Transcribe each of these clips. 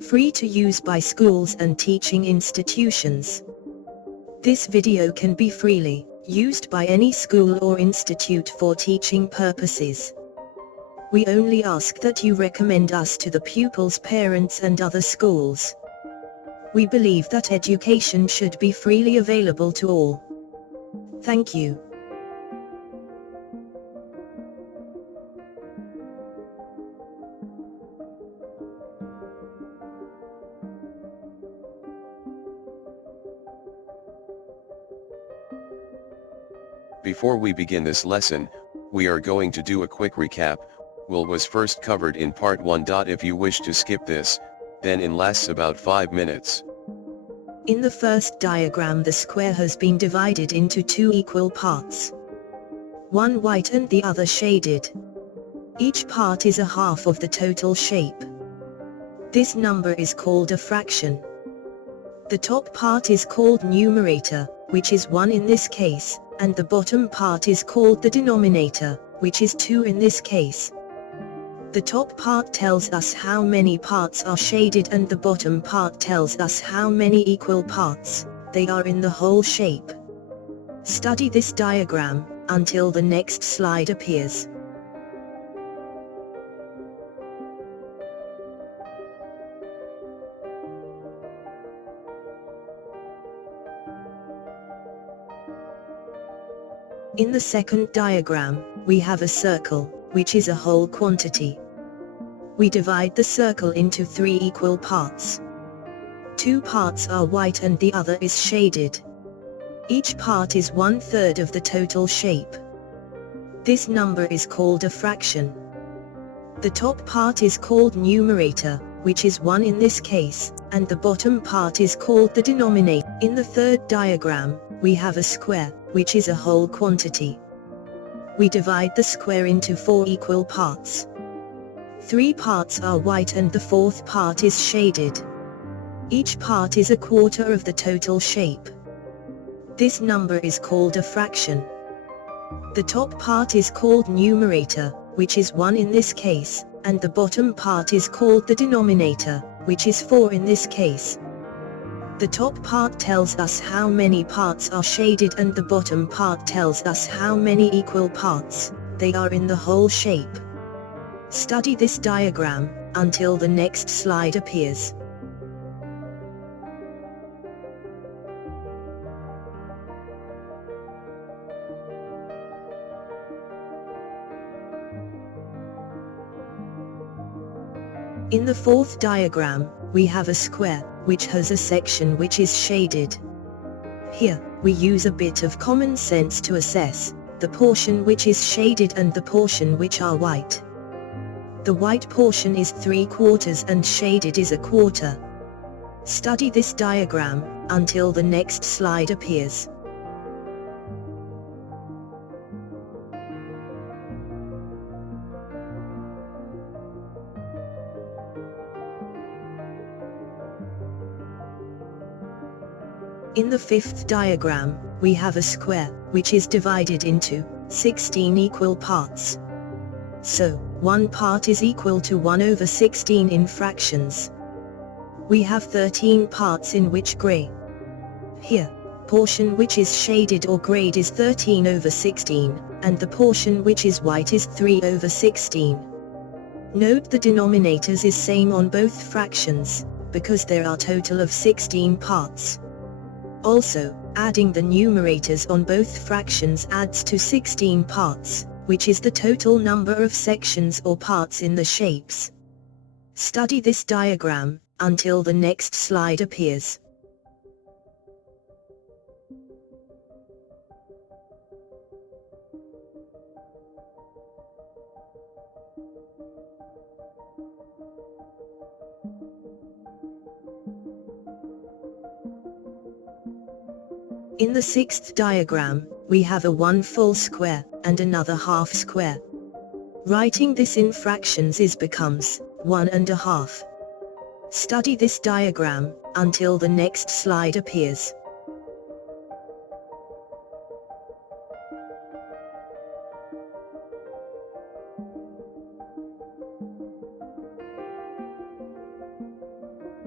free to use by schools and teaching institutions. This video can be freely used by any school or institute for teaching purposes. We only ask that you recommend us to the pupils' parents and other schools. We believe that education should be freely available to all. Thank you. Before we begin this lesson, we are going to do a quick recap. Will was first covered in part 1. If you wish to skip this, then it lasts about 5 minutes. In the first diagram, the square has been divided into two equal parts. One white and the other shaded. Each part is a half of the total shape. This number is called a fraction. The top part is called numerator, which is 1 in this case, and the bottom part is called the denominator, which is 2 in this case. The top part tells us how many parts are shaded and the bottom part tells us how many equal parts they are in the whole shape. Study this diagram until the next slide appears. In the second diagram, we have a circle, which is a whole quantity. We divide the circle into 3 equal parts. 2 parts are white and the other is shaded. Each part is 1/3 of the total shape. This number is called a fraction. The top part is called numerator, which is 1 in this case, and the bottom part is called the denominator. In the third diagram, we have a square, which is a whole quantity. We divide the square into 4 equal parts. 3 parts are white and the 4th part is shaded. Each part is 1/4 of the total shape. This number is called a fraction. The top part is called numerator, which is 1 in this case, and the bottom part is called the denominator, which is 4 in this case. The top part tells us how many parts are shaded and the bottom part tells us how many equal parts they are in the whole shape. Study this diagram until the next slide appears. In the fourth diagram, we have a square, which has a section which is shaded. Here, we use a bit of common sense to assess the portion which is shaded and the portion which are white. The white portion is 3/4 and shaded is 1/4. Study this diagram until the next slide appears. In the fifth diagram, we have a square, which is divided into 16 equal parts. So, 1 part is equal to 1/16 in fractions. We have 13 parts in which gray. Here, portion which is shaded or grayed is 13/16, and the portion which is white is 3/16. Note the denominators is same on both fractions, because there are total of 16 parts. Also, adding the numerators on both fractions adds to 16 parts, which is the total number of sections or parts in the shapes. Study this diagram until the next slide appears. In the sixth diagram, we have a 1 full square, and another half square. Writing this in fractions becomes 1/2. Study this diagram until the next slide appears.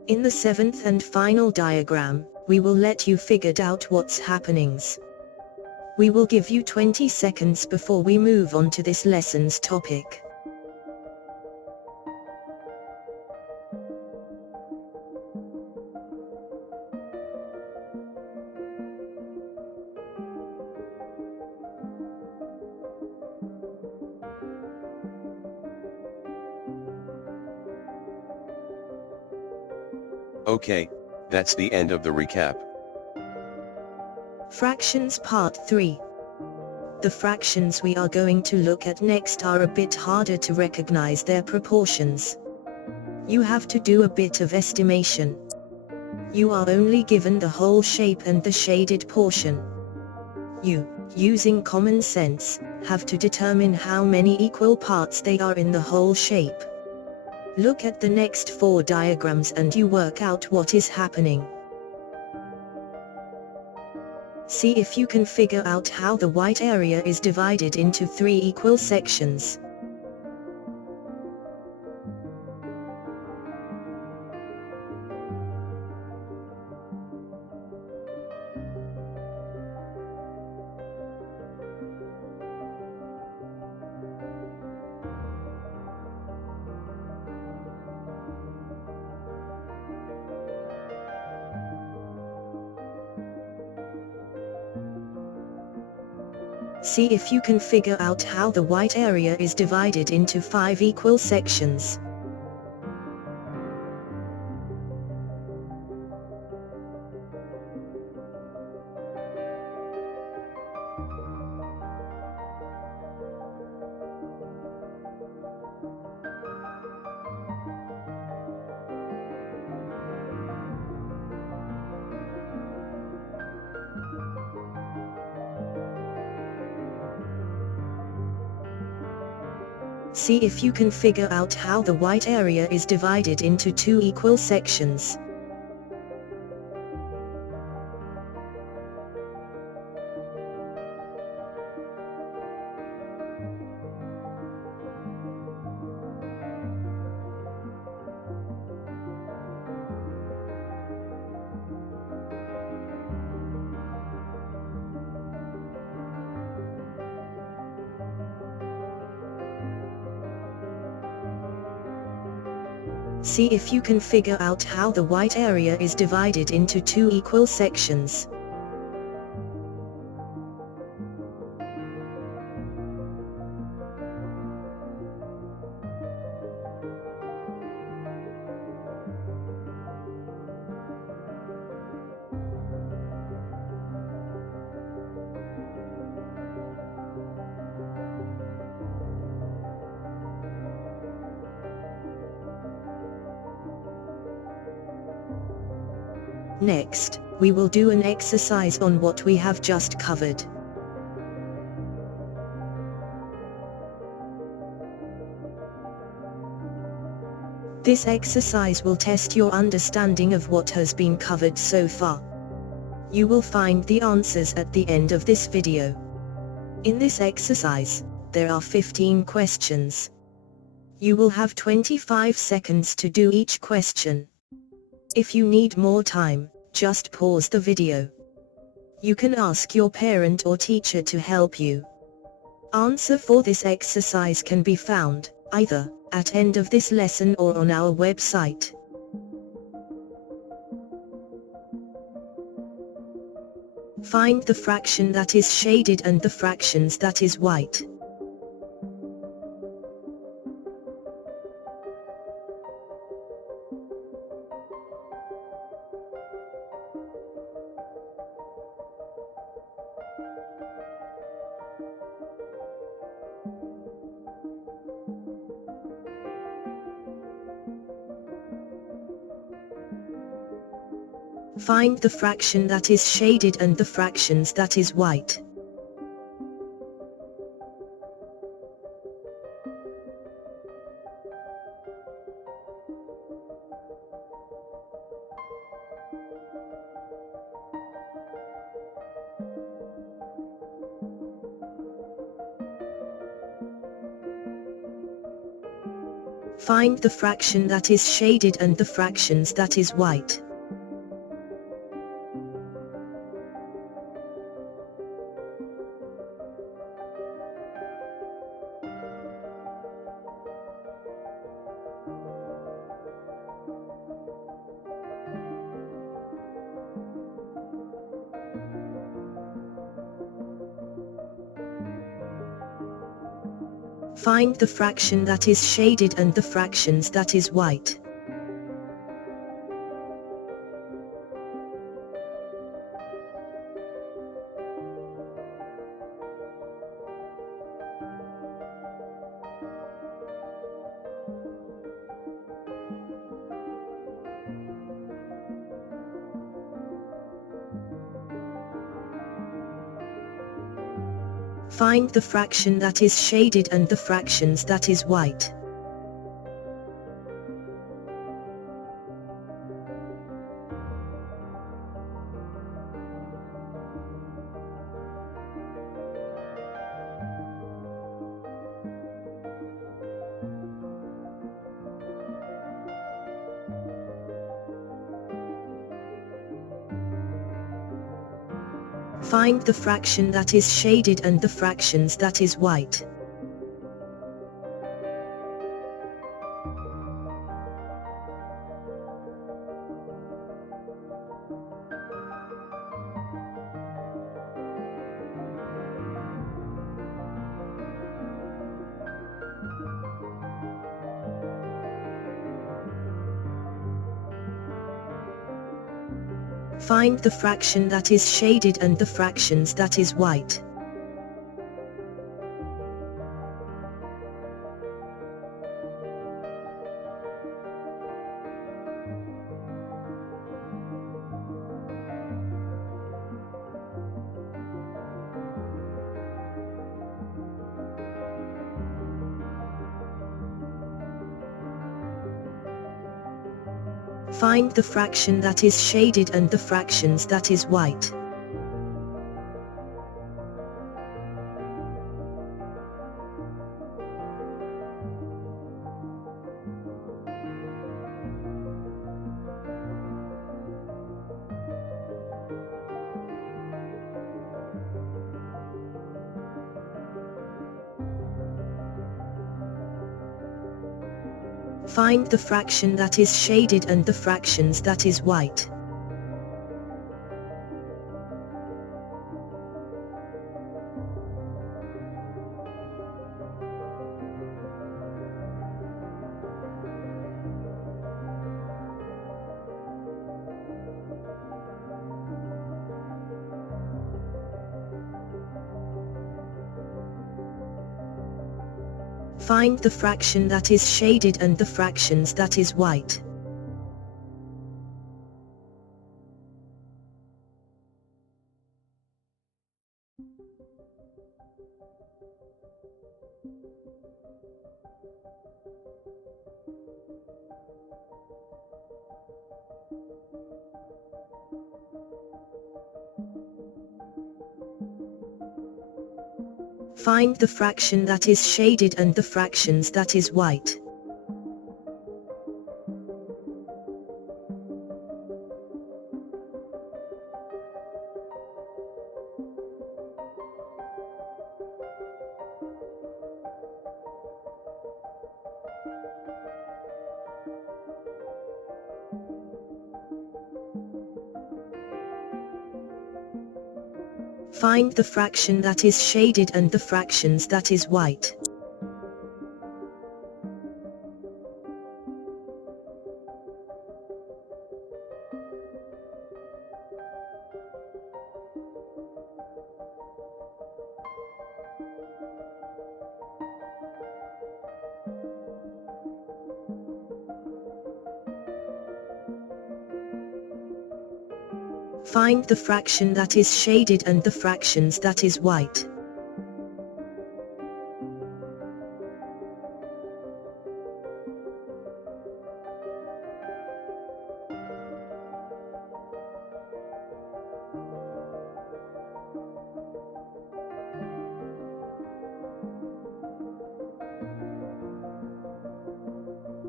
In the 7th and final diagram, we will let you figure out what's happenings. We will give you 20 seconds before we move on to this lesson's topic. Okay, that's the end of the recap. Fractions Part 3. The fractions we are going to look at next are a bit harder to recognize their proportions. You have to do a bit of estimation. You are only given the whole shape and the shaded portion. You, using common sense, have to determine how many equal parts they are in the whole shape. Look at the next 4 diagrams and you work out what is happening. See if you can figure out how the white area is divided into 3 equal sections. See if you can figure out how the white area is divided into 5 equal sections. See if you can figure out how the white area is divided into 2 equal sections. See if you can figure out how the white area is divided into 2 equal sections. Next, we will do an exercise on what we have just covered. This exercise will test your understanding of what has been covered so far. You will find the answers at the end of this video. In this exercise, there are 15 questions. You will have 25 seconds to do each question. If you need more time, just pause the video. You can ask your parent or teacher to help you. Answer for this exercise can be found, either, at end of this lesson or on our website. Find the fraction that is shaded and the fractions that is white. Find the fraction that is shaded and the fractions that is white. Find the fraction that is shaded and the fractions that is white. Find the fraction that is shaded and the fractions that is white. Find the fraction that is shaded and the fractions that is white. Find the fraction that is shaded and the fractions that is white. Find the fraction that is shaded and the fractions that is white. Find the fraction that is shaded and the fractions that is white. Find the fraction that is shaded and the fractions that is white. Find the fraction that is shaded and the fractions that is white. Find the fraction that is shaded and the fractions that is white. Find the fraction that is shaded and the fractions that is white. Find the fraction that is shaded and the fractions that is white.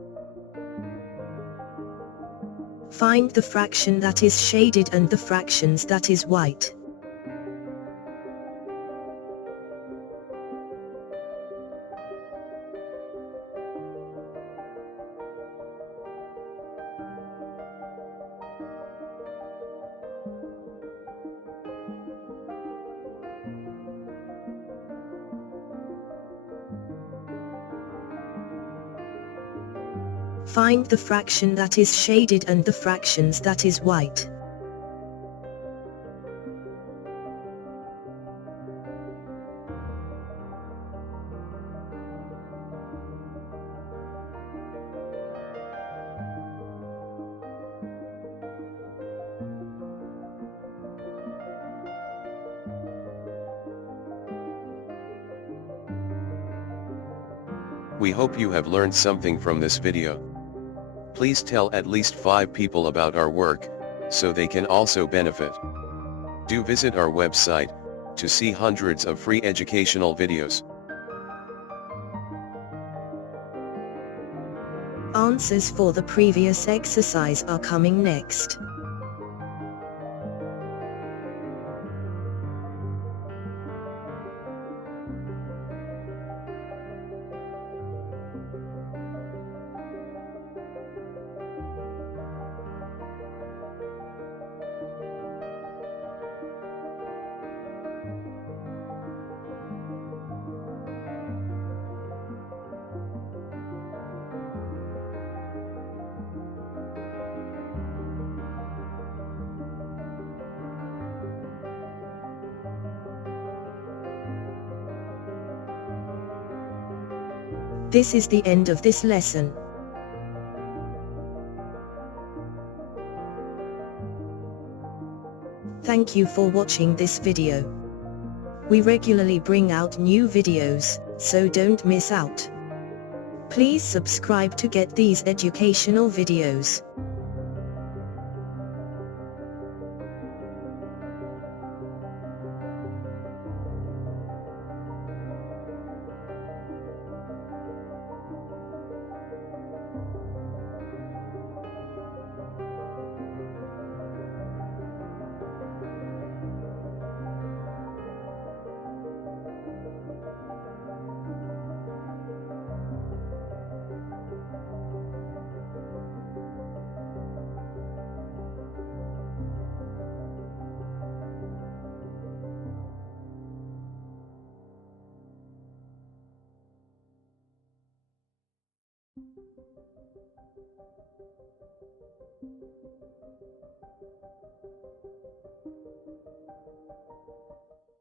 Find the fraction that is shaded and the fractions that is white. Find the fraction that is shaded and the fractions that is white. We hope you have learned something from this video. Please tell at least 5 people about our work, so they can also benefit. Do visit our website, to see hundreds of free educational videos. Answers for the previous exercise are coming next. This is the end of this lesson. Thank you for watching this video. We regularly bring out new videos, so don't miss out. Please subscribe to get these educational videos.